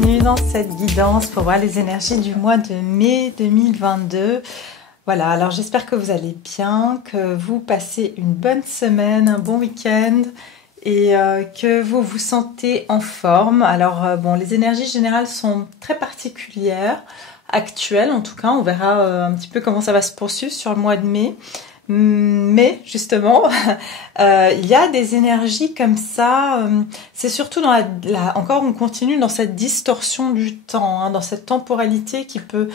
bienvenue dans cette guidance pour voir les énergies du mois de mai 2022. Voilà, alors j'espère que vous allez bien, que vous passez une bonne semaine, un bon week-end et que vous vous sentez en forme. Alors bon, les énergies générales sont très particulières, actuelles en tout cas, on verra un petit peu comment ça va se poursuivre sur le mois de mai. Mais justement, il y a des énergies comme ça, c'est surtout dans encore on continue dans cette distorsion du temps, hein, dans cette temporalité qui peut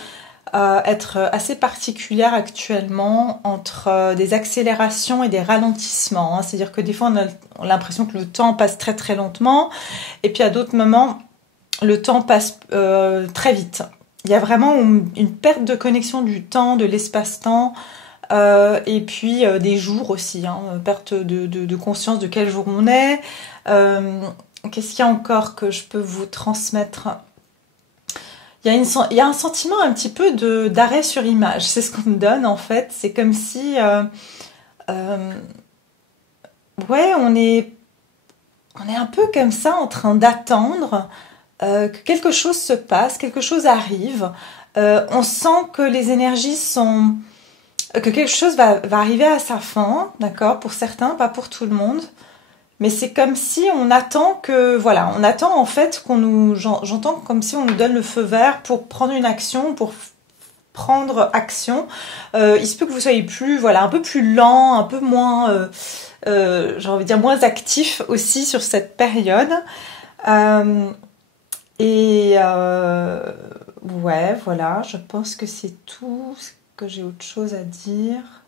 être assez particulière actuellement entre des accélérations et des ralentissements, hein. C'est-à-dire que des fois on a l'impression que le temps passe très très lentement et puis à d'autres moments le temps passe très vite. Il y a vraiment une perte de connexion du temps, de l'espace-temps. Et puis des jours aussi, hein, perte de conscience de quel jour on est. Qu'est-ce qu'il y a encore que je peux vous transmettre ? Il y a un sentiment un petit peu d'arrêt sur image, c'est ce qu'on me donne en fait. C'est comme si ouais, on est un peu comme ça en train d'attendre que quelque chose se passe, quelque chose arrive. On sent que les énergies sont... que quelque chose va arriver à sa fin, d'accord, pour certains, pas pour tout le monde, mais c'est comme si on attend que, voilà, on attend en fait j'entends comme si on nous donne le feu vert pour prendre une action, pour prendre action. Il se peut que vous soyez plus, voilà, un peu plus lent, un peu moins, j'ai envie de dire moins actif aussi sur cette période. Ouais, voilà, je pense que c'est tout. Que j'ai autre chose à dire.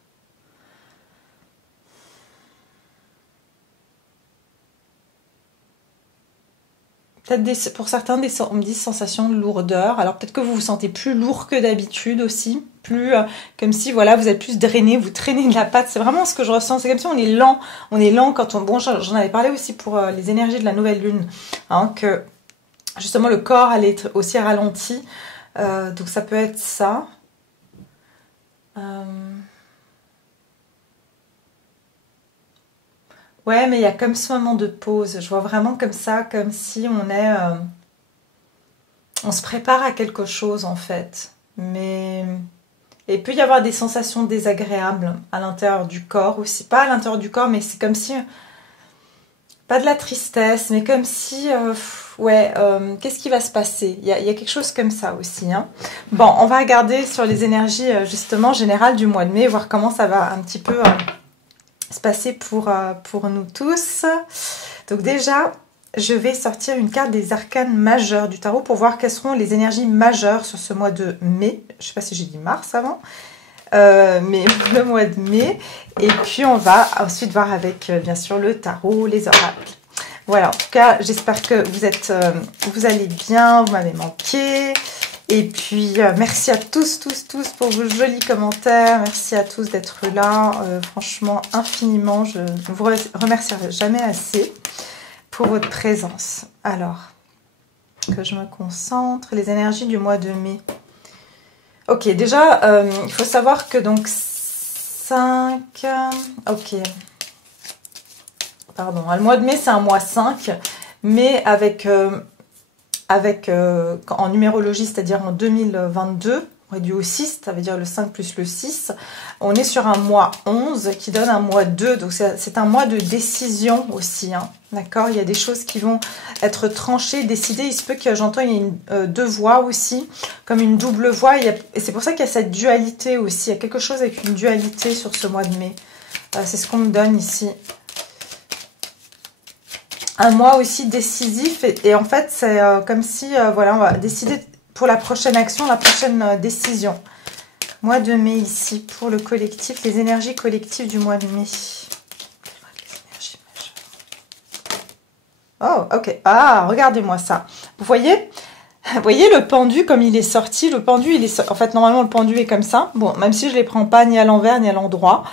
Peut-être pour certains, on me dit sensations de lourdeur. Alors peut-être que vous vous sentez plus lourd que d'habitude aussi. Plus comme si voilà, vous êtes plus drainé, vous traînez de la patte. C'est vraiment ce que je ressens. C'est comme si on est lent. On est lent quand on... Bon, j'en avais parlé aussi pour les énergies de la nouvelle lune. Hein, que justement le corps allait être aussi ralenti. Donc ça peut être ça. Ouais, mais il y a comme ce moment de pause. Je vois vraiment comme ça, comme si on se prépare à quelque chose en fait. Mais il peut y avoir des sensations désagréables à l'intérieur du corps aussi. Pas à l'intérieur du corps, mais c'est comme si... Pas de la tristesse, mais comme si... qu'est-ce qui va se passer ? Il y a quelque chose comme ça aussi. Hein. Bon, on va regarder sur les énergies justement générales du mois de mai, voir comment ça va un petit peu se passer pour nous tous. Donc déjà, je vais sortir une carte des arcanes majeurs du tarot pour voir quelles seront les énergies majeures sur ce mois de mai. Je ne sais pas si j'ai dit mars avant. Mais le mois de mai, et puis on va ensuite voir avec bien sûr le tarot, les oracles. Voilà, en tout cas j'espère que vous allez bien, vous m'avez manqué, et puis merci à tous pour vos jolis commentaires, merci à tous d'être là, franchement infiniment, je ne vous remercierai jamais assez pour votre présence. Alors, que je me concentre, les énergies du mois de mai. Ok, déjà, il faut savoir que donc 5... Ok. Pardon, le mois de mai, c'est un mois 5, mais en numérologie, c'est-à-dire en 2022, réduit au 6, ça veut dire le 5 plus le 6, on est sur un mois 11 qui donne un mois 2, donc c'est un mois de décision aussi, hein, d'accord. Il y a des choses qui vont être tranchées, décidées, il se peut que j'entends il y a deux voix aussi, comme une double voix, et c'est pour ça qu'il y a cette dualité aussi, il y a quelque chose avec une dualité sur ce mois de mai, c'est ce qu'on me donne ici. Un mois aussi décisif, et en fait c'est comme si, voilà, on va décider pour la prochaine action, la prochaine décision. Mois de mai ici, pour le collectif, les énergies collectives du mois de mai. Oh, ok. Ah, regardez-moi ça. Vous voyez le pendu comme il est sorti. Le pendu, en fait, normalement, le pendu est comme ça. Bon, même si je ne les prends pas ni à l'envers ni à l'endroit.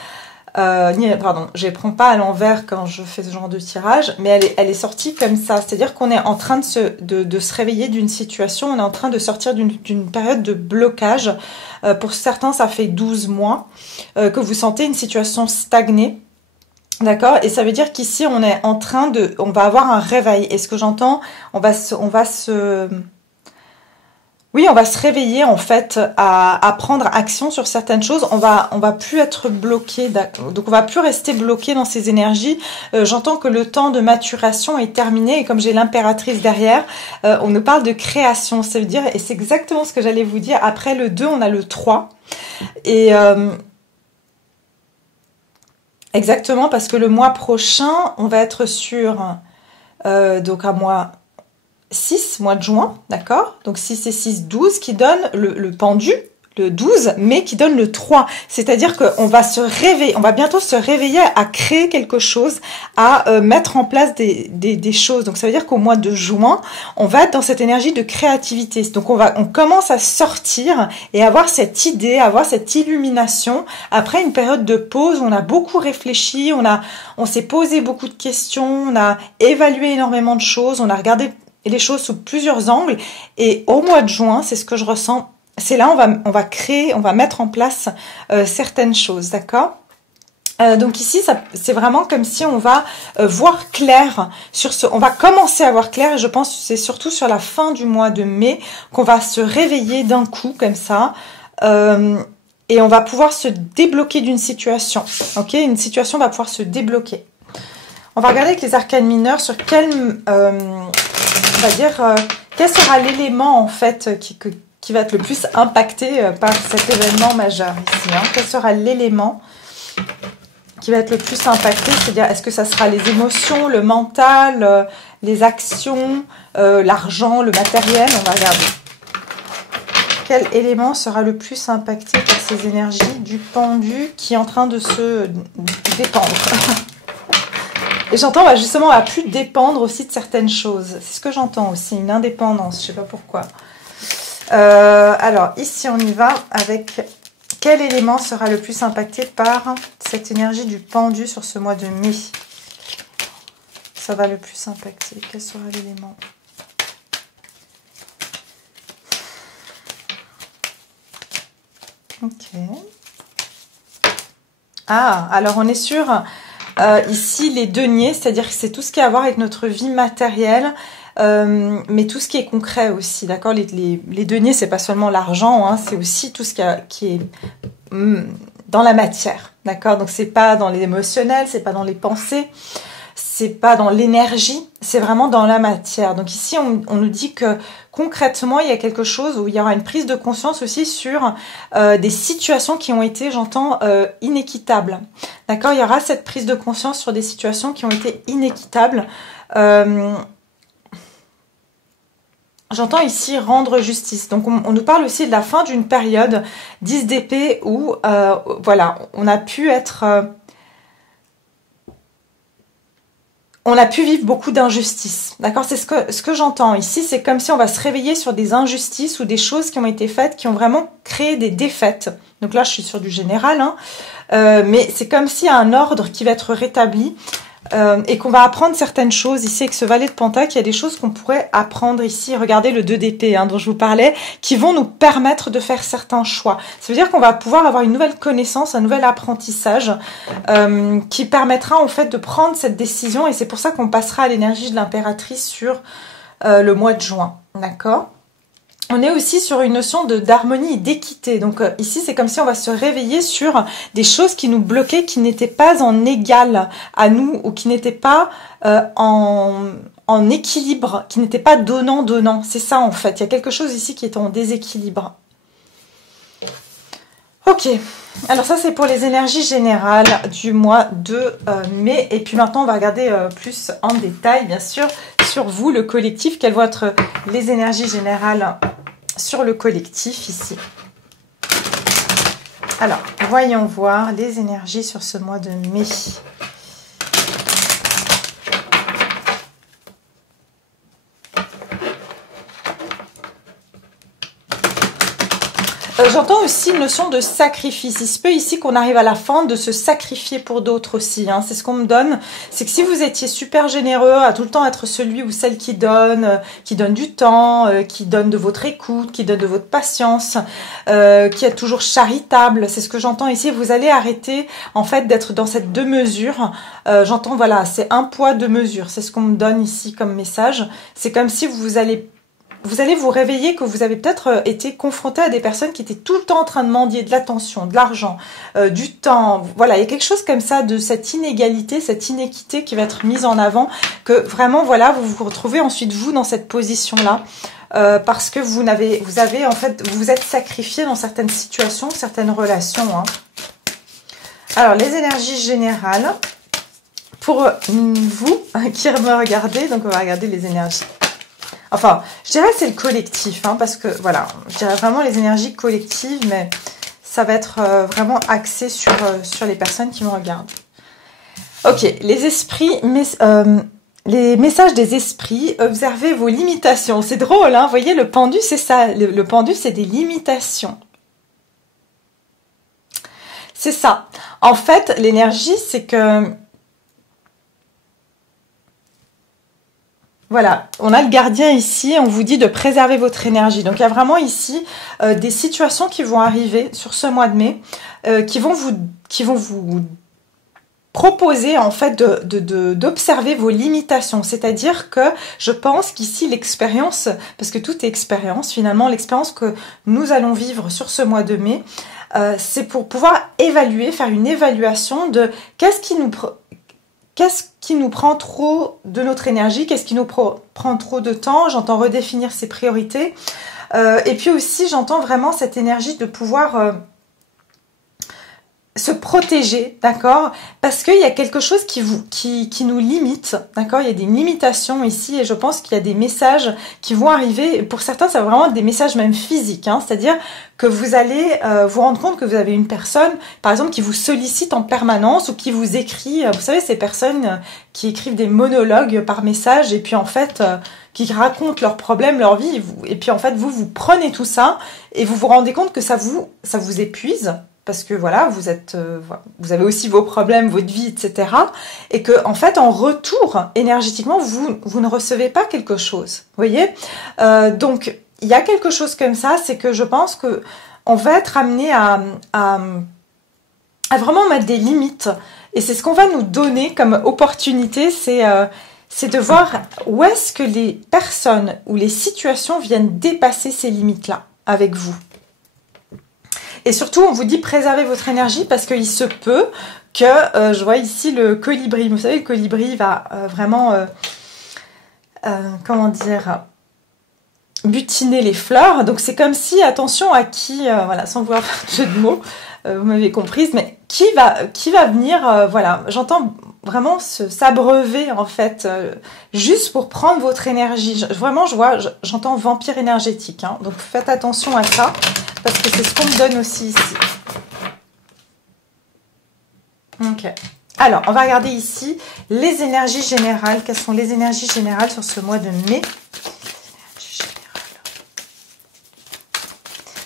Je les prends pas à l'envers quand je fais ce genre de tirage, mais elle est sortie comme ça. C'est-à-dire qu'on est en train de se réveiller d'une situation, on est en train de sortir d'une période de blocage. Pour certains, ça fait 12 mois que vous sentez une situation stagnée. D'accord? Et ça veut dire qu'ici, on va avoir un réveil. Et ce que j'entends, on va se Oui, on va se réveiller en fait à prendre action sur certaines choses. On va plus être bloqué, donc on va plus rester bloqué dans ces énergies. J'entends que le temps de maturation est terminé et comme j'ai l'impératrice derrière, on nous parle de création. Ça veut dire, et c'est exactement ce que j'allais vous dire. Après le 2, on a le 3 et exactement parce que le mois prochain, on va être sur donc à mois 6, mois de juin, d'accord? Donc 6 et 6, 12, qui donne le pendu, le 12, mais qui donne le 3. C'est-à-dire qu'on va se réveiller, on va bientôt se réveiller à créer quelque chose, à mettre en place des choses. Donc ça veut dire qu'au mois de juin, on va être dans cette énergie de créativité. Donc on commence à sortir et avoir cette idée, avoir cette illumination. Après une période de pause, on a beaucoup réfléchi, on s'est posé beaucoup de questions, on a évalué énormément de choses, on a regardé les choses sous plusieurs angles et au mois de juin, c'est ce que je ressens, c'est là on va créer, on va mettre en place certaines choses, d'accord? Donc ici, c'est vraiment comme si on va voir clair sur on va commencer à voir clair et je pense que c'est surtout sur la fin du mois de mai qu'on va se réveiller d'un coup comme ça et on va pouvoir se débloquer d'une situation, ok? Une situation va pouvoir se débloquer. On va regarder avec les arcanes mineurs sur quel... on va dire, quel sera l'élément en fait qui va être le plus impacté par cet événement majeur ici, hein. Quel sera l'élément qui va être le plus impacté? C'est-à-dire, est-ce que ça sera les émotions, le mental, les actions, l'argent, le matériel? On va regarder. Quel élément sera le plus impacté par ces énergies du pendu qui est en train de se dépendre? Et j'entends, justement, on va plus dépendre aussi de certaines choses. C'est ce que j'entends aussi, une indépendance, je sais pas pourquoi. Alors, ici, on y va avec quel élément sera le plus impacté par cette énergie du pendu sur ce mois de mai? Ça va le plus impacter. Quel sera l'élément? Ok. Ah, alors on est sur... ici, les deniers, c'est-à-dire que c'est tout ce qui a à voir avec notre vie matérielle, mais tout ce qui est concret aussi, d'accord? Les deniers, c'est pas seulement l'argent, hein, c'est aussi tout ce qui est dans la matière, d'accord? Donc c'est pas dans l'émotionnel, c'est pas dans les pensées, c'est pas dans l'énergie, c'est vraiment dans la matière. Donc ici, on nous dit que concrètement, il y a quelque chose où il y aura une prise de conscience aussi sur des situations qui ont été, j'entends, inéquitables. D'accord? Il y aura cette prise de conscience sur des situations qui ont été inéquitables. J'entends ici rendre justice. Donc on nous parle aussi de la fin d'une période 10 d'épée où voilà, on a pu être... on a pu vivre beaucoup d'injustices, d'accord? C'est ce que j'entends ici, c'est comme si on va se réveiller sur des injustices ou des choses qui ont été faites, qui ont vraiment créé des défaites. Donc là, je suis sur du général, hein, mais c'est comme s'il y a un ordre qui va être rétabli et qu'on va apprendre certaines choses ici avec ce valet de pentacle. Il y a des choses qu'on pourrait apprendre ici. Regardez le 2 d'épée dont je vous parlais, qui vont nous permettre de faire certains choix. Ça veut dire qu'on va pouvoir avoir une nouvelle connaissance, un nouvel apprentissage qui permettra en fait de prendre cette décision et c'est pour ça qu'on passera à l'énergie de l'impératrice sur le mois de juin. D'accord? On est aussi sur une notion d'harmonie et d'équité. Donc ici, c'est comme si on va se réveiller sur des choses qui nous bloquaient, qui n'étaient pas en égal à nous ou qui n'étaient pas en équilibre, qui n'étaient pas donnant-donnant. C'est ça en fait. Il y a quelque chose ici qui est en déséquilibre. Ok. Alors ça, c'est pour les énergies générales du mois de mai. Et puis maintenant, on va regarder plus en détail, bien sûr, sur vous, le collectif. Quelles vont être les énergies générales sur le collectif ici? Alors, voyons voir les énergies sur ce mois de mai. J'entends aussi une notion de sacrifice. Il se peut ici qu'on arrive à la fin de se sacrifier pour d'autres aussi. Hein. C'est ce qu'on me donne. C'est que si vous étiez super généreux, à tout le temps être celui ou celle qui donne du temps, qui donne de votre écoute, qui donne de votre patience, qui est toujours charitable. C'est ce que j'entends ici. Vous allez arrêter en fait d'être dans cette deux mesures. J'entends, voilà, c'est un poids, deux mesures. C'est ce qu'on me donne ici comme message. C'est comme si vous allez vous allez vous réveiller que vous avez peut-être été confronté à des personnes qui étaient tout le temps en train de mendier de l'attention, de l'argent, du temps. Voilà, il y a quelque chose comme ça de cette inégalité, cette inéquité qui va être mise en avant, que vraiment, voilà, vous vous retrouvez ensuite vous dans cette position-là. Parce que vous avez en fait, vous vous êtes sacrifié dans certaines situations, certaines relations. Hein. Alors, les énergies générales, pour vous qui me regardez, donc on va regarder les énergies. Enfin, je dirais que c'est le collectif, hein, parce que, voilà, je dirais vraiment les énergies collectives, mais ça va être vraiment axé sur les personnes qui me regardent. Ok, les esprits, les messages des esprits, observez vos limitations. C'est drôle, hein, vous voyez, le pendu, c'est ça. Le pendu, c'est des limitations. C'est ça. En fait, l'énergie, c'est que... Voilà, on a le gardien ici, on vous dit de préserver votre énergie. Donc, il y a vraiment ici des situations qui vont arriver sur ce mois de mai, qui vont vous proposer en fait d'observer vos limitations. C'est-à-dire que je pense qu'ici l'expérience, parce que tout est expérience, finalement l'expérience que nous allons vivre sur ce mois de mai, c'est pour pouvoir évaluer, faire une évaluation de qu'est-ce qui nous prend trop de notre énergie, qu'est-ce qui nous prend trop de temps. J'entends redéfinir ses priorités. Et puis aussi, j'entends vraiment cette énergie de pouvoir se protéger, d'accord? Parce qu'il y a quelque chose qui nous limite, d'accord? Il y a des limitations ici et je pense qu'il y a des messages qui vont arriver. Pour certains, ça va vraiment être des messages même physiques, hein, c'est-à-dire que vous allez vous rendre compte que vous avez une personne, par exemple, qui vous sollicite en permanence ou qui vous écrit. Vous savez, ces personnes qui écrivent des monologues par message et puis en fait... qui racontent leurs problèmes, leur vie, et puis en fait, vous prenez tout ça et vous vous rendez compte que ça vous épuise, parce que voilà, vous avez aussi vos problèmes, votre vie, etc. Et que en fait, en retour, énergétiquement, vous ne recevez pas quelque chose. Vous voyez, donc il y a quelque chose comme ça, c'est que je pense que on va être amené à vraiment mettre des limites, et c'est ce qu'on va nous donner comme opportunité, c'est de voir où est-ce que les personnes ou les situations viennent dépasser ces limites-là avec vous. Et surtout, on vous dit préservez votre énergie parce qu'il se peut que, je vois ici le colibri. Vous savez, le colibri va vraiment, comment dire, butiner les fleurs. Donc c'est comme si, attention à qui, voilà, sans vouloir faire de jeu de mots, vous m'avez comprise, mais qui va venir, voilà, j'entends vraiment s'abreuver en fait, juste pour prendre votre énergie. Vraiment, j'entends vampire énergétique, hein, donc faites attention à ça, parce que c'est ce qu'on me donne aussi ici. Ok. Alors, on va regarder ici les énergies générales. Quelles sont les énergies générales sur ce mois de mai?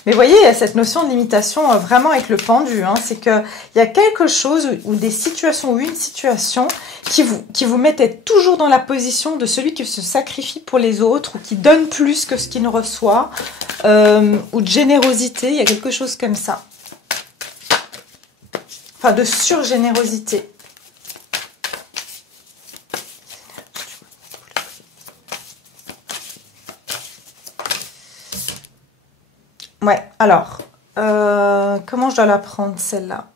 Mais vous voyez, il y a cette notion de limitation vraiment avec le pendu. Hein, c'est qu'il y a quelque chose ou des situations ou une situation qui vous mettait toujours dans la position de celui qui se sacrifie pour les autres ou qui donne plus que ce qu'il ne reçoit, ou de générosité. Il y a quelque chose comme ça. Enfin, de surgénérosité. Ouais, alors, comment je dois la prendre celle-là?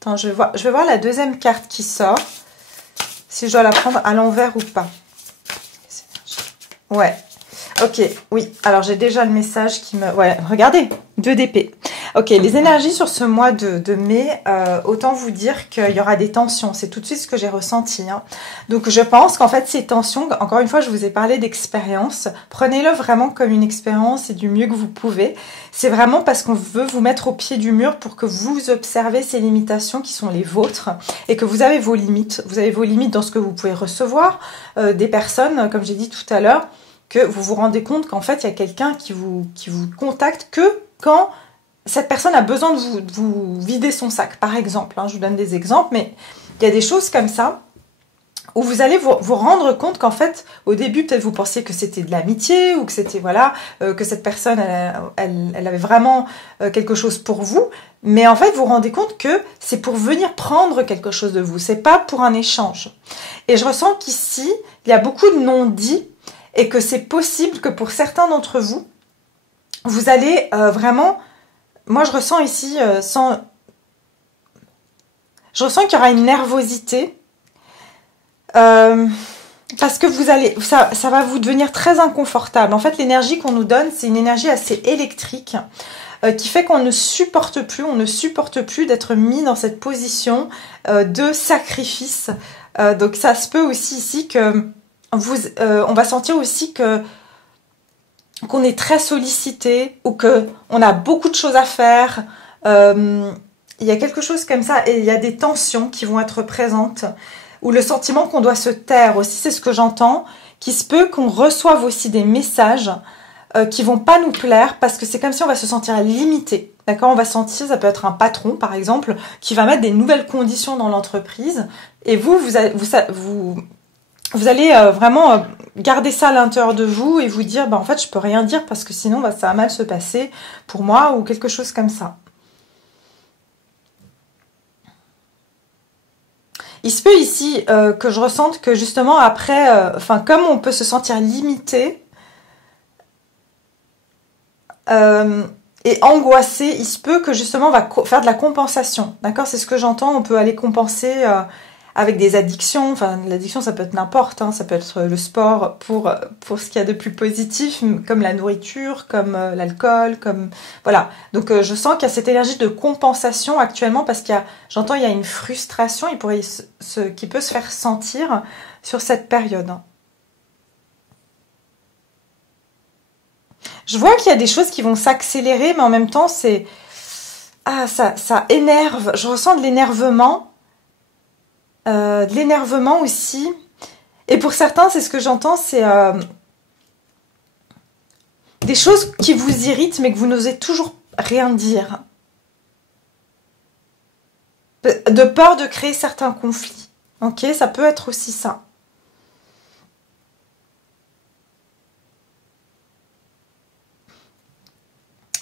Attends, je vais voir la deuxième carte qui sort, si je dois la prendre à l'envers ou pas. Ouais, ok, oui, alors j'ai déjà le message qui me... Ouais, regardez, 2 d'épée. Ok, les énergies sur ce mois de mai, autant vous dire qu'il y aura des tensions. C'est tout de suite ce que j'ai ressenti. Hein. Donc je pense qu'en fait ces tensions, encore une fois je vous ai parlé d'expérience, prenez-le vraiment comme une expérience et du mieux que vous pouvez. C'est vraiment parce qu'on veut vous mettre au pied du mur pour que vous observez ces limitations qui sont les vôtres et que vous avez vos limites. Vous avez vos limites dans ce que vous pouvez recevoir des personnes, comme j'ai dit tout à l'heure, que vous vous rendez compte qu'en fait il y a quelqu'un qui vous contacte que quand... cette personne a besoin de vous vider son sac, par exemple. Hein, je vous donne des exemples, mais il y a des choses comme ça où vous allez vous rendre compte qu'en fait, au début, peut-être vous pensiez que c'était de l'amitié ou que c'était, voilà, que cette personne, elle avait vraiment quelque chose pour vous. Mais en fait, vous vous rendez compte que c'est pour venir prendre quelque chose de vous. C'est pas pour un échange. Et je ressens qu'ici, il y a beaucoup de non-dits. et que c'est possible que pour certains d'entre vous, vous allez vraiment... Moi, je ressens ici, je ressens qu'il y aura une nervosité, parce que ça va vous devenir très inconfortable. En fait, l'énergie qu'on nous donne, c'est une énergie assez électrique, qui fait qu'on ne supporte plus d'être mis dans cette position de sacrifice. Donc ça se peut aussi ici que on va sentir aussi qu'on est très sollicité ou qu'on a beaucoup de choses à faire. Il y a quelque chose comme ça et il y a des tensions qui vont être présentes ou le sentiment qu'on doit se taire aussi, c'est ce que j'entends, qu'il se peut qu'on reçoive aussi des messages qui vont pas nous plaire parce que c'est comme si on va se sentir limité. D'accord, on va sentir, ça peut être un patron par exemple, qui va mettre des nouvelles conditions dans l'entreprise et vous allez vraiment garder ça à l'intérieur de vous et vous dire, en fait, je peux rien dire parce que sinon, ça va mal se passer pour moi ou quelque chose comme ça. Il se peut ici que je ressente que justement après, comme on peut se sentir limité et angoissé, il se peut que justement on va faire de la compensation. D'accord, c'est ce que j'entends. On peut aller compenser avec des addictions. Enfin, l'addiction, ça peut être n'importe. Ça peut être le sport pour ce qu'il y a de plus positif, comme la nourriture, comme l'alcool, comme voilà. Donc, je sens qu'il y a cette énergie de compensation actuellement parce qu'il y a une frustration qui peut se faire sentir sur cette période. Je vois qu'il y a des choses qui vont s'accélérer, mais en même temps, ça énerve. Je ressens de l'énervement. De l'énervement aussi. Et pour certains, c'est ce que j'entends, c'est des choses qui vous irritent, mais que vous n'osez toujours rien dire. De peur de créer certains conflits. Ok, ça peut être aussi ça.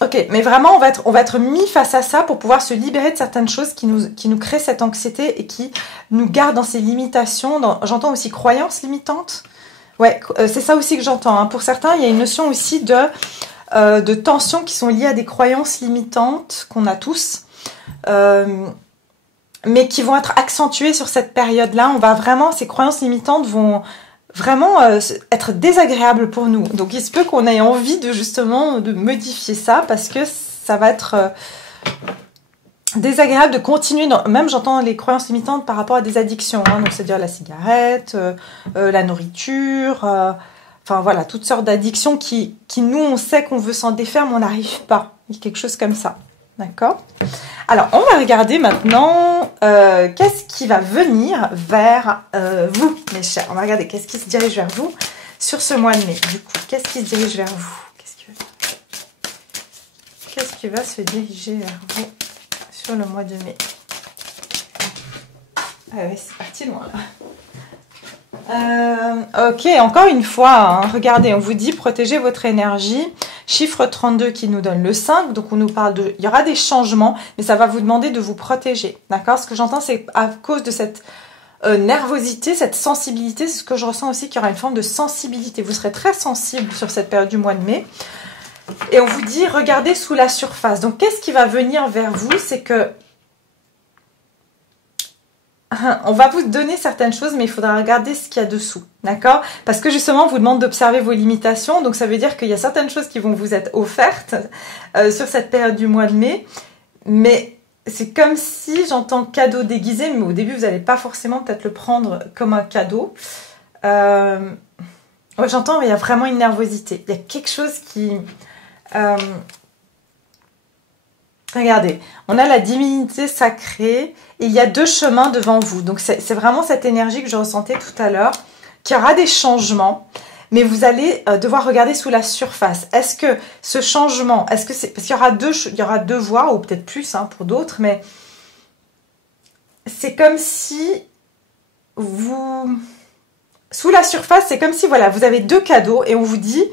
Ok, mais vraiment, on va être mis face à ça pour pouvoir se libérer de certaines choses qui nous créent cette anxiété et qui nous gardent dans ces limitations. J'entends aussi croyances limitantes. Ouais, c'est ça aussi que j'entends. Pour certains, il y a une notion aussi de tensions qui sont liées à des croyances limitantes qu'on a tous, mais qui vont être accentuées sur cette période-là. Ces croyances limitantes vont vraiment être désagréable pour nous. Donc il se peut qu'on ait envie de modifier ça parce que ça va être désagréable de continuer. Même j'entends les croyances limitantes par rapport à des addictions, donc c'est-à-dire la cigarette, la nourriture, voilà, toutes sortes d'addictions qui nous on sait qu'on veut s'en défaire mais on n'arrive pas. Il y a quelque chose comme ça. D'accord ? Alors, on va regarder maintenant qu'est-ce qui va venir vers vous, mes chers. On va regarder qu'est-ce qui se dirige vers vous sur ce mois de mai. Du coup, qu'est-ce qui se dirige vers vous? Qu'est-ce qui va se diriger vers vous sur le mois de mai? Ah oui, c'est parti loin là. Ok, encore une fois, regardez, on vous dit protégez votre énergie. Chiffre 32 qui nous donne le 5, donc on nous parle il y aura des changements, mais ça va vous demander de vous protéger, d'accord? Ce que j'entends, c'est à cause de cette nervosité, cette sensibilité, c'est ce que je ressens aussi qu'il y aura une forme de sensibilité. Vous serez très sensible sur cette période du mois de mai. Et on vous dit, regardez sous la surface. Donc, qu'est-ce qui va venir vers vous? C'est que on va vous donner certaines choses, mais il faudra regarder ce qu'il y a dessous, d'accord? Parce que justement, on vous demande d'observer vos limitations, donc ça veut dire qu'il y a certaines choses qui vont vous être offertes sur cette période du mois de mai, mais c'est comme si j'entends cadeau déguisé, mais au début, vous n'allez pas forcément peut-être le prendre comme un cadeau. J'entends, mais il y a vraiment une nervosité. Il y a quelque chose qui... Regardez, on a la divinité sacrée et il y a deux chemins devant vous. Donc c'est vraiment cette énergie que je ressentais tout à l'heure, qu'il y aura des changements, mais vous allez devoir regarder sous la surface. Est-ce que ce changement, est-ce que c'est... Parce qu'il y aura deux voies, ou peut-être plus pour d'autres, mais c'est comme si vous... Sous la surface, c'est comme si voilà, vous avez deux cadeaux et on vous dit...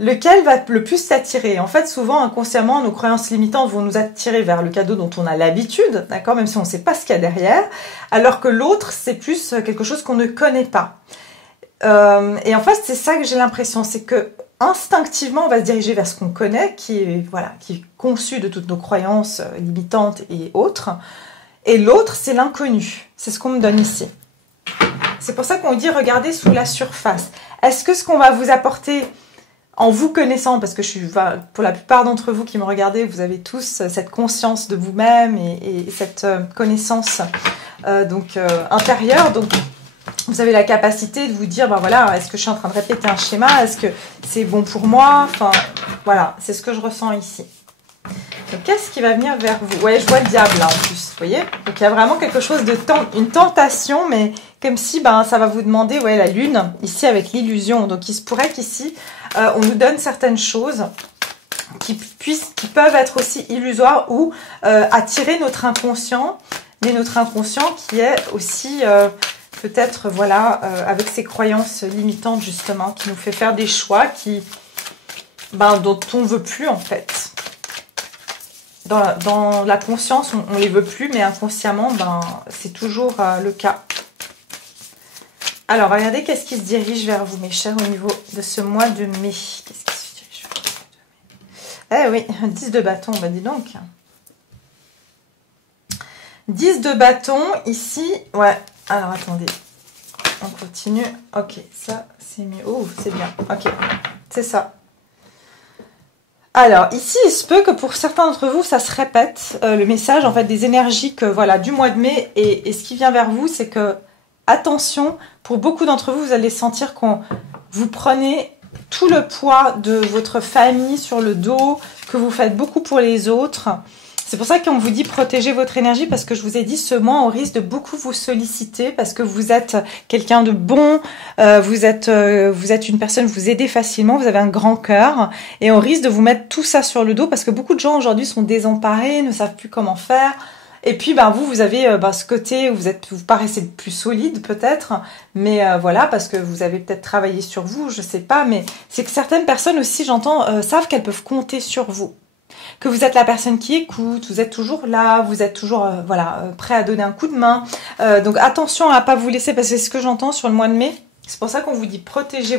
Lequel va le plus t'attirer? En fait, souvent, inconsciemment, nos croyances limitantes vont nous attirer vers le cadeau dont on a l'habitude, d'accord, même si on ne sait pas ce qu'il y a derrière, alors que l'autre, c'est plus quelque chose qu'on ne connaît pas. Et en fait, c'est ça que j'ai l'impression, c'est que instinctivement, on va se diriger vers ce qu'on connaît, qui est, voilà, qui est conçu de toutes nos croyances limitantes et autres. Et l'autre, c'est l'inconnu. C'est ce qu'on me donne ici. C'est pour ça qu'on dit regardez sous la surface. Est-ce que ce qu'on va vous apporter en vous connaissant, parce que pour la plupart d'entre vous qui me regardez, vous avez tous cette conscience de vous-même et cette connaissance intérieure. Donc, vous avez la capacité de vous dire, ben voilà, est-ce que je suis en train de répéter un schéma? Est-ce que c'est bon pour moi? Enfin, voilà, c'est ce que je ressens ici. Donc, qu'est-ce qui va venir vers vous? Ouais, je vois le diable là en plus, vous voyez? Donc, il y a vraiment quelque chose de une tentation, mais comme si ça va vous demander, ouais, la lune, ici avec l'illusion. Donc, il se pourrait qu'ici, on nous donne certaines choses qui peuvent être aussi illusoires ou attirer notre inconscient, mais notre inconscient qui est aussi peut-être, voilà, avec ses croyances limitantes justement, qui nous fait faire des choix dont on ne veut plus en fait. Dans la conscience, on ne les veut plus, mais inconsciemment, c'est toujours le cas. Alors, regardez qu'est-ce qui se dirige vers vous, mes chers, au niveau de ce mois de mai. Qu'est-ce qui se dirige vers vous, le mois de mai? Eh oui, 10 de bâton, bah dis donc. 10 de bâton, ici, ouais. Alors, attendez, on continue. Ok, ça, c'est mieux. Oh, c'est bien, ok, c'est ça. Alors, ici, il se peut que pour certains d'entre vous, ça se répète, le message, en fait, des énergies que, voilà, du mois de mai. Et ce qui vient vers vous, c'est que, attention, pour beaucoup d'entre vous, vous allez sentir qu'on vous prenez tout le poids de votre famille sur le dos, que vous faites beaucoup pour les autres. C'est pour ça qu'on vous dit protéger votre énergie, parce que je vous ai dit, ce mois, on risque de beaucoup vous solliciter, parce que vous êtes quelqu'un de bon, vous êtes une personne, vous aidez facilement, vous avez un grand cœur, et on risque de vous mettre tout ça sur le dos, parce que beaucoup de gens aujourd'hui sont désemparés, ne savent plus comment faire. Et puis, vous avez ce côté où vous paraissez plus solide peut-être, mais voilà, parce que vous avez peut-être travaillé sur vous, je sais pas, mais c'est que certaines personnes aussi, j'entends, savent qu'elles peuvent compter sur vous. Que vous êtes la personne qui écoute, vous êtes toujours là, vous êtes toujours prêt à donner un coup de main. Donc attention à ne pas vous laisser, parce que c'est ce que j'entends sur le mois de mai. C'est pour ça qu'on vous dit protéger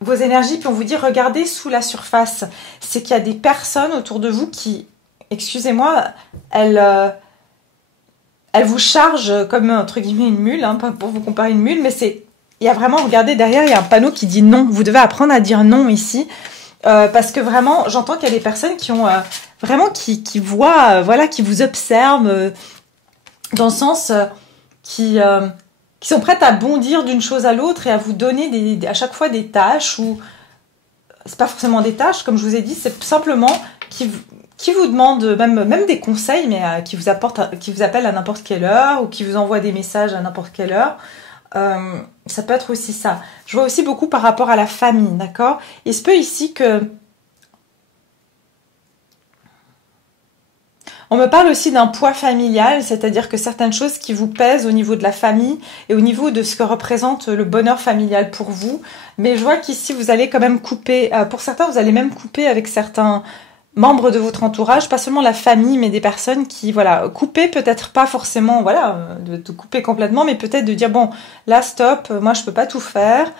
vos énergies, puis on vous dit regardez sous la surface. C'est qu'il y a des personnes autour de vous qui, excusez-moi, elles vous chargent comme entre guillemets une mule, pas pour vous comparer une mule, mais il y a vraiment, regardez derrière, il y a un panneau qui dit non. Vous devez apprendre à dire non ici. Parce que vraiment, j'entends qu'il y a des personnes qui ont vraiment qui voient, qui vous observent dans le sens qui sont prêtes à bondir d'une chose à l'autre et à vous donner à chaque fois des tâches, ou c'est pas forcément des tâches, comme je vous ai dit, c'est simplement qui vous demandent même des conseils, mais qui vous appellent à n'importe quelle heure, ou qui vous envoient des messages à n'importe quelle heure. Ça peut être aussi ça. Je vois aussi beaucoup par rapport à la famille, d'accord? Il se peut ici que... On me parle aussi d'un poids familial, c'est-à-dire que certaines choses qui vous pèsent au niveau de la famille et au niveau de ce que représente le bonheur familial pour vous. Mais je vois qu'ici, vous allez quand même couper... pour certains, vous allez même couper avec certains membres de votre entourage, pas seulement la famille, mais des personnes qui, couper, peut-être pas forcément, de couper complètement, mais peut-être de dire, bon, là, stop, moi, je peux pas tout faire,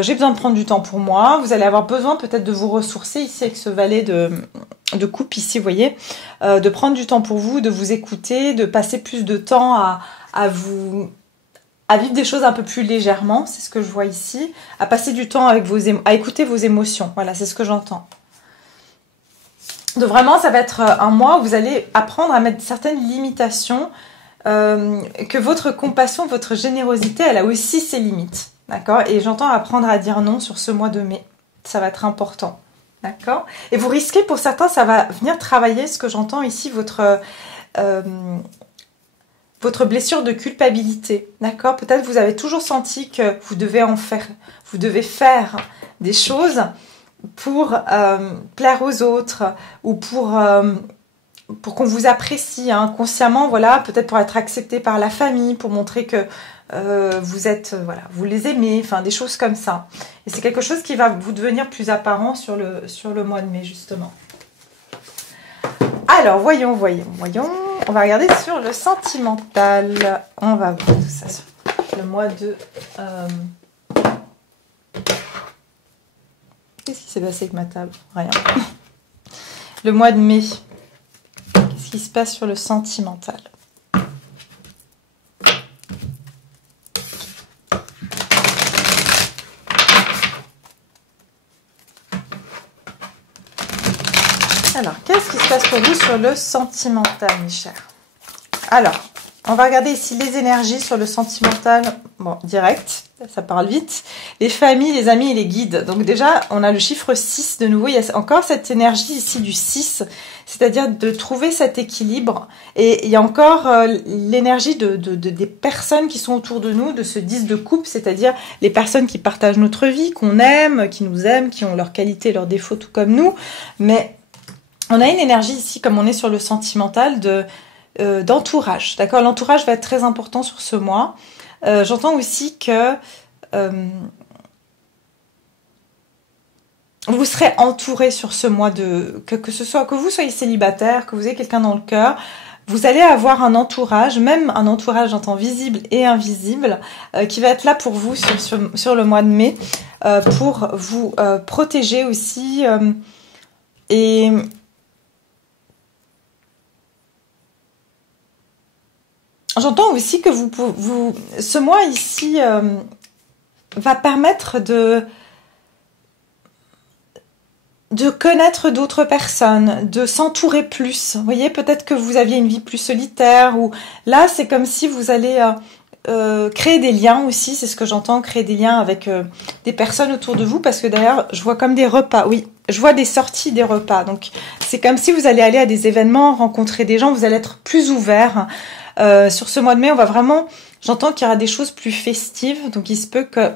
j'ai besoin de prendre du temps pour moi. Vous allez avoir besoin peut-être de vous ressourcer ici avec ce valet de coupe ici, vous voyez, de prendre du temps pour vous, de vous écouter, de passer plus de temps à vivre des choses un peu plus légèrement, c'est ce que je vois ici, à passer du temps avec à écouter vos émotions, voilà, c'est ce que j'entends. Donc vraiment, ça va être un mois où vous allez apprendre à mettre certaines limitations, que votre compassion, votre générosité, elle a aussi ses limites, d'accord? Et j'entends apprendre à dire non sur ce mois de mai, ça va être important, d'accord? Et vous risquez, pour certains, ça va venir travailler, ce que j'entends ici, votre blessure de culpabilité, d'accord? Peut-être vous avez toujours senti que vous devez faire des choses pour plaire aux autres, ou pour qu'on vous apprécie consciemment, peut-être pour être accepté par la famille, pour montrer que vous les aimez, des choses comme ça. Et c'est quelque chose qui va vous devenir plus apparent sur le mois de mai, justement. Alors, voyons. On va regarder sur le sentimental. On va voir tout ça. le mois de... Qu'est-ce qui s'est passé avec ma table? Rien. Le mois de mai. Qu'est-ce qui se passe sur le sentimental? Alors, qu'est-ce qui se passe pour vous sur le sentimental, mes chers? Alors, on va regarder ici les énergies sur le sentimental. Bon, direct, ça parle vite. Les familles, les amis et les guides. Donc déjà, on a le chiffre 6 de nouveau. Il y a encore cette énergie ici du 6, c'est-à-dire de trouver cet équilibre. Et il y a encore l'énergie des personnes qui sont autour de nous, de ce 10 de coupe, c'est-à-dire les personnes qui partagent notre vie, qu'on aime, qui nous aiment, qui ont leurs qualités, leurs défauts, tout comme nous. Mais on a une énergie ici, comme on est sur le sentimental, d'entourage. D'accord, l'entourage va être très important sur ce mois. J'entends aussi que vous serez entouré sur ce mois que ce soit que vous soyez célibataire, que vous ayez quelqu'un dans le cœur, vous allez avoir un entourage, même un entourage j'entends visible et invisible, qui va être là pour vous sur le mois de mai, pour vous protéger aussi et j'entends aussi que ce mois ici va permettre de connaître d'autres personnes, de s'entourer plus. Vous voyez, peut-être que vous aviez une vie plus solitaire, ou là, c'est comme si vous allez créer des liens aussi, c'est ce que j'entends, créer des liens avec des personnes autour de vous, parce que d'ailleurs, je vois comme des repas, oui, je vois des sorties, des repas. Donc, c'est comme si vous allez aller à des événements, rencontrer des gens, vous allez être plus ouvert. Sur ce mois de mai, on va vraiment... J'entends qu'il y aura des choses plus festives, donc il se peut que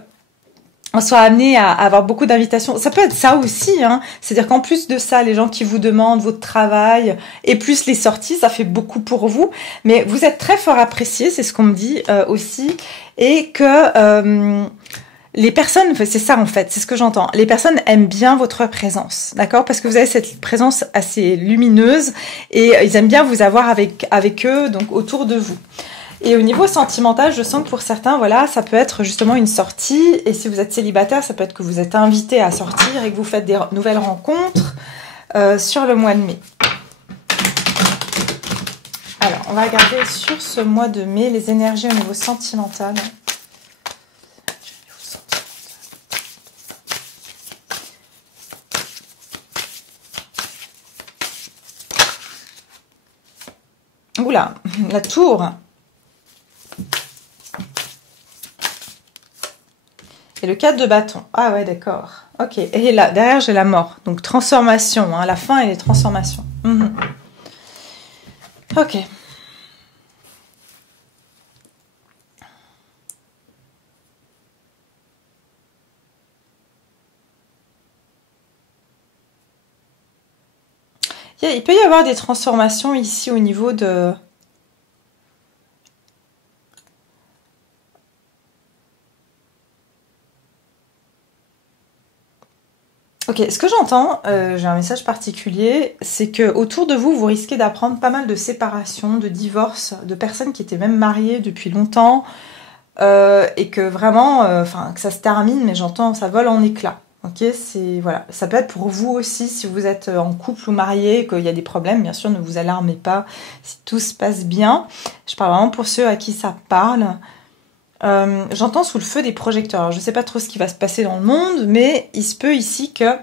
on soit amené à avoir beaucoup d'invitations. Ça peut être ça aussi, hein. C'est-à-dire qu'en plus de ça, les gens qui vous demandent votre travail et plus les sorties, ça fait beaucoup pour vous. Mais vous êtes très fort apprécié, c'est ce qu'on me dit aussi. Et que les personnes, c'est ça en fait, c'est ce que j'entends. Les personnes aiment bien votre présence, d'accord? Parce que vous avez cette présence assez lumineuse et ils aiment bien vous avoir avec eux, donc autour de vous. Et au niveau sentimental, je sens que pour certains, voilà, ça peut être justement une sortie. Et si vous êtes célibataire, ça peut être que vous êtes invité à sortir et que vous faites des nouvelles rencontres sur le mois de mai. Alors, on va regarder sur ce mois de mai les énergies au niveau sentimental. Oula, la tour. Et le 4 de bâton. Ah ouais, d'accord. Ok. Et là, derrière, j'ai la mort. Donc, transformation. Hein, la fin et les transformations. Ok. Il peut y avoir des transformations ici au niveau de... Ok, ce que j'entends, j'ai un message particulier, c'est que autour de vous, vous risquez d'apprendre pas mal de séparations, de divorces, de personnes qui étaient même mariées depuis longtemps, et que vraiment, que ça se termine, mais j'entends, ça vole en éclats. Ok, c'est voilà, ça peut être pour vous aussi si vous êtes en couple ou marié, qu'il y a des problèmes. Bien sûr, ne vous alarmez pas si tout se passe bien. Je parle vraiment pour ceux à qui ça parle. J'entends sous le feu des projecteurs. Alors, je ne sais pas trop ce qui va se passer dans le monde, mais il se peut ici que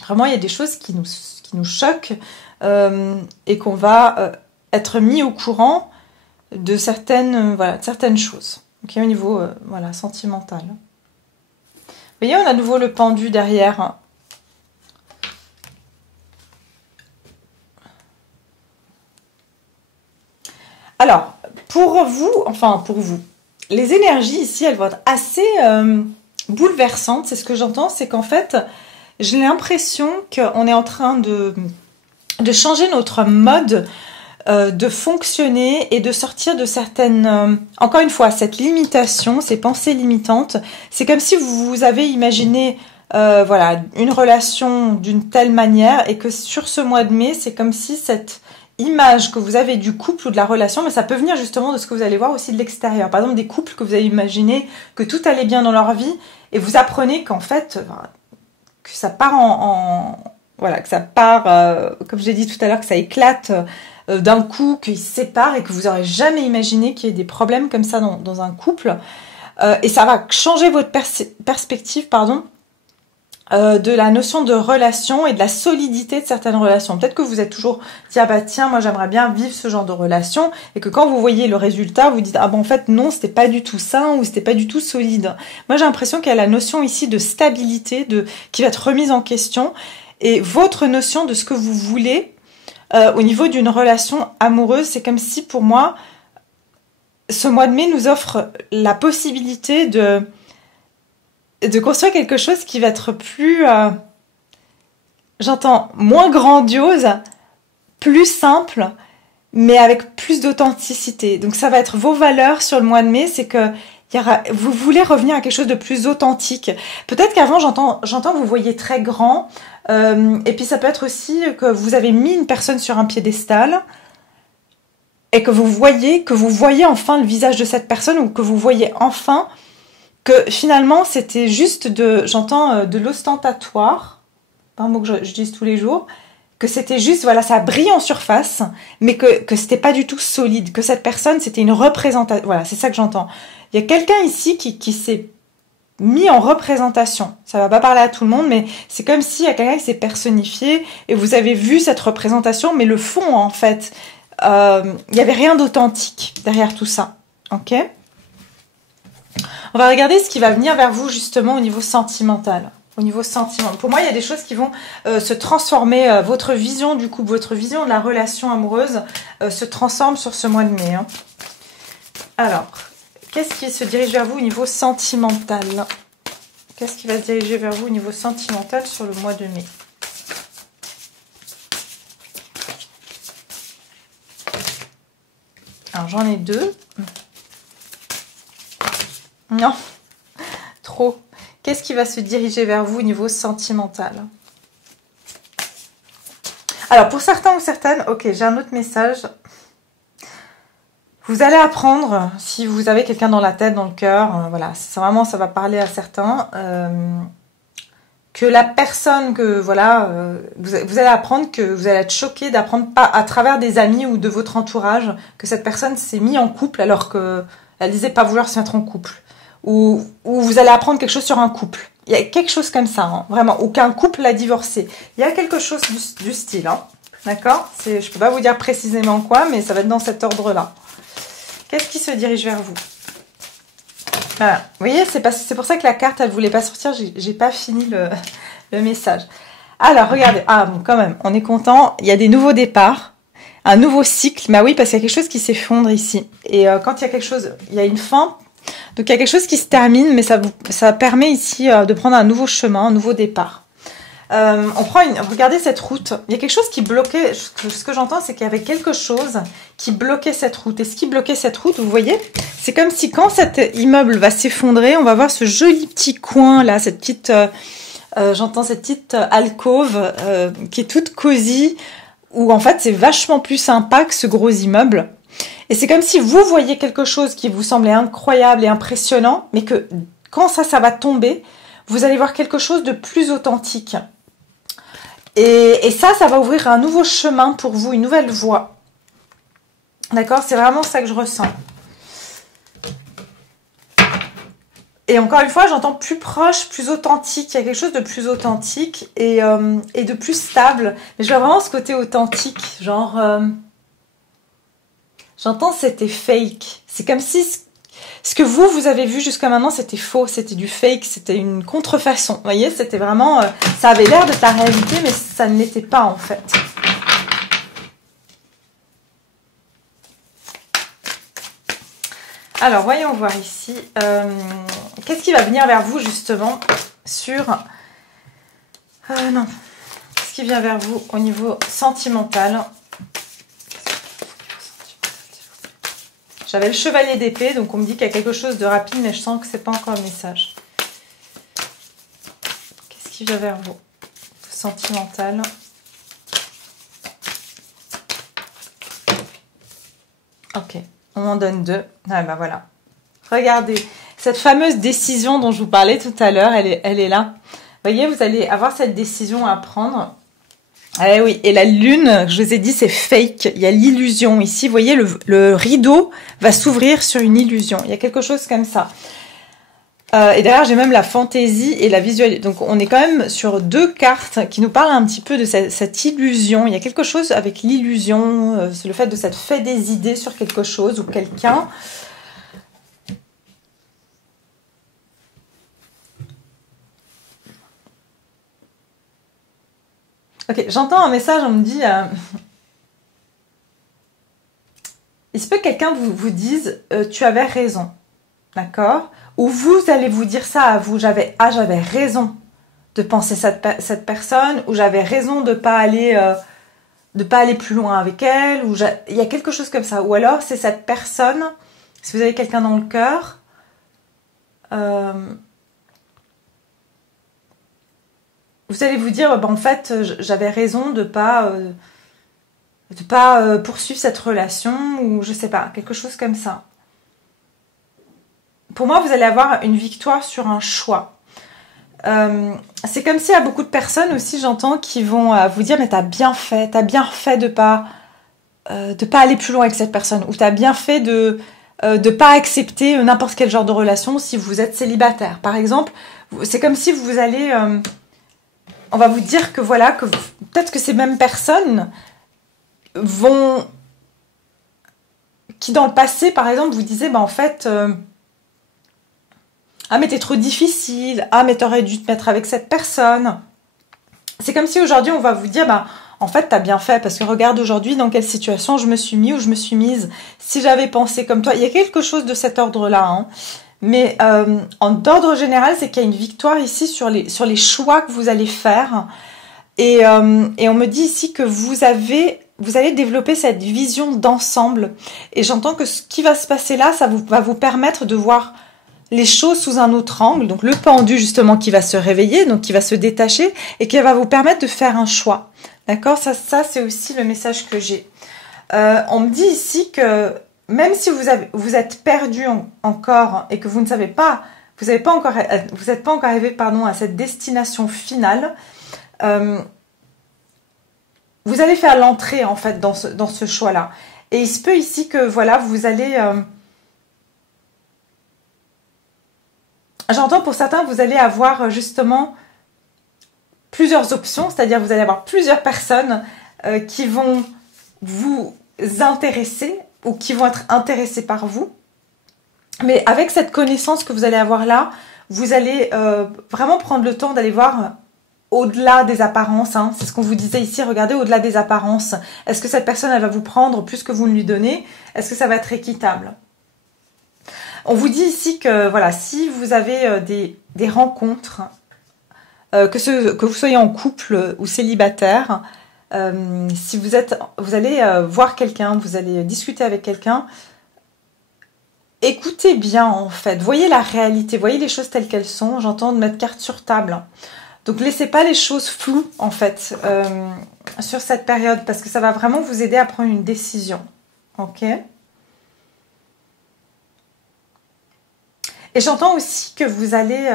vraiment il y a des choses qui nous choquent et qu'on va être mis au courant de certaines choses. Okay, au niveau sentimental. Vous voyez, on a à nouveau le pendu derrière. Alors, pour vous, les énergies ici, elles vont être assez bouleversantes. C'est ce que j'entends, c'est qu'en fait, j'ai l'impression qu'on est en train de changer notre mode de fonctionner et de sortir de certaines... encore une fois, cette limitation, ces pensées limitantes, c'est comme si vous avez imaginé une relation d'une telle manière et que sur ce mois de mai, c'est comme si cette image que vous avez du couple ou de la relation, mais ça peut venir justement de ce que vous allez voir aussi de l'extérieur. Par exemple, des couples que vous avez imaginé que tout allait bien dans leur vie et vous apprenez qu'en fait, que ça part voilà, que ça part, comme j'ai dit tout à l'heure, que ça éclate d'un coup, qu'ils se séparent et que vous n'aurez jamais imaginé qu'il y ait des problèmes comme ça dans un couple. Et ça va changer votre perspective, pardon, de la notion de relation et de la solidité de certaines relations. Peut-être que vous êtes toujours dit, ah bah tiens, moi j'aimerais bien vivre ce genre de relation, et que quand vous voyez le résultat, vous dites, ah bah en fait non, c'était pas du tout sain, ou c'était pas du tout solide. Moi j'ai l'impression qu'il y a la notion ici de stabilité, qui va être remise en question, et votre notion de ce que vous voulez au niveau d'une relation amoureuse, c'est comme si pour moi, ce mois de mai nous offre la possibilité de construire quelque chose qui va être plus, j'entends, moins grandiose, plus simple, mais avec plus d'authenticité. Donc ça va être vos valeurs sur le mois de mai, c'est que vous voulez revenir à quelque chose de plus authentique. Peut-être qu'avant, j'entends vous voyez très grand, et puis ça peut être aussi que vous avez mis une personne sur un piédestal, et que vous voyez enfin le visage de cette personne, ou que vous voyez enfin que finalement c'était juste de l'ostentatoire, pas un mot que je dis tous les jours, que c'était juste, voilà, ça brille en surface, mais que c'était pas du tout solide, que cette personne c'était une représentation, voilà, c'est ça que j'entends. Il y a quelqu'un ici qui s'est mis en représentation, ça va pas parler à tout le monde, mais c'est comme s'il y a quelqu'un qui s'est personnifié, et vous avez vu cette représentation, mais le fond en fait, il y avait rien d'authentique derrière tout ça, ok ? On va regarder ce qui va venir vers vous justement au niveau sentimental. Au niveau sentiment. Pour moi, il y a des choses qui vont se transformer. Votre vision du couple, votre vision de la relation amoureuse se transforme sur ce mois de mai. Hein. Alors, qu'est-ce qui se dirige vers vous au niveau sentimental? Qu'est-ce qui va se diriger vers vous au niveau sentimental sur le mois de mai? Alors, j'en ai deux. Non, trop. Qu'est-ce qui va se diriger vers vous au niveau sentimental? Alors, pour certains ou certaines, ok, j'ai un autre message. Vous allez apprendre, si vous avez quelqu'un dans la tête, dans le cœur, voilà, vraiment, ça va parler à certains, que la personne que, voilà, vous allez apprendre que vous allez être choqué d'apprendre pas à travers des amis ou de votre entourage que cette personne s'est mise en couple alors qu'elle disait pas vouloir se mettre en couple. Ou vous allez apprendre quelque chose sur un couple. Il y a quelque chose comme ça, hein, vraiment. Ou qu'un couple a divorcé. Il y a quelque chose du style, hein, d'accord? Je ne peux pas vous dire précisément quoi, mais ça va être dans cet ordre-là. Qu'est-ce qui se dirige vers vous? Voilà. Vous voyez, c'est pour ça que la carte, elle ne voulait pas sortir. J'ai pas fini le message. Alors, regardez. Ah, bon, quand même, on est content. Il y a des nouveaux départs. Un nouveau cycle. Bah oui, parce qu'il y a quelque chose qui s'effondre ici. Et quand il y a quelque chose, il y a une fin. Donc il y a quelque chose qui se termine, mais ça permet ici de prendre un nouveau chemin, un nouveau départ. Regardez cette route. Il y a quelque chose qui bloquait. Ce que j'entends, c'est qu'il y avait quelque chose qui bloquait cette route. Et ce qui bloquait cette route, vous voyez, c'est comme si quand cet immeuble va s'effondrer, on va voir ce joli petit coin là, cette petite, j'entends cette petite alcôve qui est toute cosy, où en fait c'est vachement plus sympa que ce gros immeuble. Et c'est comme si vous voyez quelque chose qui vous semblait incroyable et impressionnant, mais que quand ça va tomber, vous allez voir quelque chose de plus authentique. Et ça va ouvrir un nouveau chemin pour vous, une nouvelle voie. D'accord? C'est vraiment ça que je ressens. Et encore une fois, j'entends plus proche, plus authentique. Il y a quelque chose de plus authentique et de plus stable. Mais je vois vraiment ce côté authentique, genre... J'entends c'était fake. C'est comme si ce que vous avez vu jusqu'à maintenant, c'était faux, c'était du fake, c'était une contrefaçon. Vous voyez, c'était vraiment... ça avait l'air d'être la réalité, mais ça ne l'était pas en fait. Alors, voyons voir ici. Qu'est-ce qui va venir vers vous justement sur... non. Qu'est-ce qui vient vers vous au niveau sentimental ? J'avais le chevalier d'épée, donc on me dit qu'il y a quelque chose de rapide, mais je sens que c'est pas encore le message. Qu'est-ce qui vient vers vous? Sentimental. Ok, on en donne 2. Ah ben voilà. Regardez, cette fameuse décision dont je vous parlais tout à l'heure, elle est là. Vous voyez, vous allez avoir cette décision à prendre. Eh oui, et la lune, je vous ai dit, c'est fake. Il y a l'illusion ici. Vous voyez, le rideau va s'ouvrir sur une illusion. Il y a quelque chose comme ça. Et derrière, j'ai même la fantaisie et la visualisation. Donc, on est quand même sur 2 cartes qui nous parlent un petit peu de cette illusion. Il y a quelque chose avec l'illusion, c'est le fait de s'être fait des idées sur quelque chose ou quelqu'un. Ok, j'entends un message, on me dit... il se peut que quelqu'un vous dise tu avais raison, d'accord? Ou vous allez vous dire ça à vous, j'avais raison de penser cette personne, ou j'avais raison de pas aller plus loin avec elle, ou il y a quelque chose comme ça. Ou alors c'est cette personne, si vous avez quelqu'un dans le cœur, vous allez vous dire en fait j'avais raison de pas poursuivre cette relation, ou je sais pas, quelque chose comme ça. Pour moi, vous allez avoir une victoire sur un choix. C'est comme s'il y a beaucoup de personnes aussi, j'entends, qui vont vous dire mais t'as bien fait de pas aller plus loin avec cette personne, ou t'as bien fait de pas accepter n'importe quel genre de relation si vous êtes célibataire. Par exemple, c'est comme si vous allez... on va vous dire que voilà, que peut-être que ces mêmes personnes qui dans le passé, par exemple, vous disaient en fait... ah mais t'es trop difficile, ah mais t'aurais dû te mettre avec cette personne. C'est comme si aujourd'hui on va vous dire en fait t'as bien fait, parce que regarde aujourd'hui dans quelle situation je me suis mis ou je me suis mise. Si j'avais pensé comme toi, il y a quelque chose de cet ordre-là, hein. Mais d'ordre général, c'est qu'il y a une victoire ici sur les choix que vous allez faire. Et on me dit ici que vous allez développer cette vision d'ensemble. Et j'entends que ce qui va se passer là, ça va vous permettre de voir les choses sous un autre angle. Donc le pendu justement qui va se réveiller, donc qui va se détacher et qui va vous permettre de faire un choix. D'accord ? Ça c'est aussi le message que j'ai. On me dit ici que même si vous êtes perdu encore et que vous n'êtes pas encore arrivé à cette destination finale, vous allez faire l'entrée en fait dans ce choix-là. Et il se peut ici que voilà, vous allez... j'entends pour certains, vous allez avoir justement plusieurs options, c'est-à-dire vous allez avoir plusieurs personnes qui vont vous intéresser ou qui vont être intéressés par vous. Mais avec cette connaissance que vous allez avoir là, vous allez vraiment prendre le temps d'aller voir au-delà des apparences. Hein. C'est ce qu'on vous disait ici, regardez au-delà des apparences. Est-ce que cette personne, elle va vous prendre plus que vous ne lui donnez? Est-ce que ça va être équitable? On vous dit ici que voilà, si vous avez des rencontres, que vous soyez en couple ou célibataire, si vous allez voir quelqu'un, vous allez discuter avec quelqu'un, écoutez bien en fait, voyez la réalité, voyez les choses telles qu'elles sont. J'entends de mettre carte sur table. Donc laissez pas les choses floues en fait sur cette période, parce que ça va vraiment vous aider à prendre une décision. Ok ? Et j'entends aussi que vous allez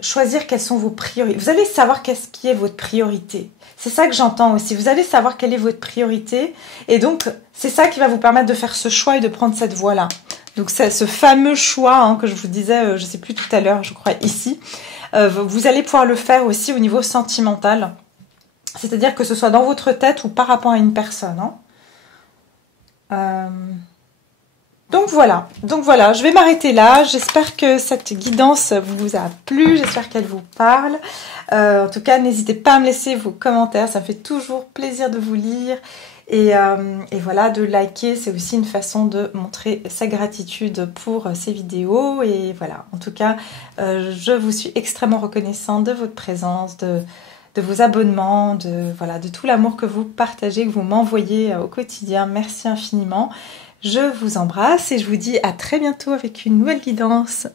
choisir quelles sont vos priorités. Vous allez savoir qu'est-ce qui est votre priorité. C'est ça que j'entends aussi. Vous allez savoir quelle est votre priorité. Et donc, c'est ça qui va vous permettre de faire ce choix et de prendre cette voie-là. Donc, c'est ce fameux choix que je vous disais, je ne sais plus tout à l'heure, je crois ici. Vous allez pouvoir le faire aussi au niveau sentimental. C'est-à-dire que ce soit dans votre tête ou par rapport à une personne. Donc voilà, je vais m'arrêter là. J'espère que cette guidance vous a plu, j'espère qu'elle vous parle. En tout cas, n'hésitez pas à me laisser vos commentaires, ça me fait toujours plaisir de vous lire. Et voilà, de liker, c'est aussi une façon de montrer sa gratitude pour ces vidéos. Et voilà, en tout cas, je vous suis extrêmement reconnaissante de votre présence, de vos abonnements, de tout l'amour que vous partagez, que vous m'envoyez au quotidien. Merci infiniment. Je vous embrasse et je vous dis à très bientôt avec une nouvelle guidance.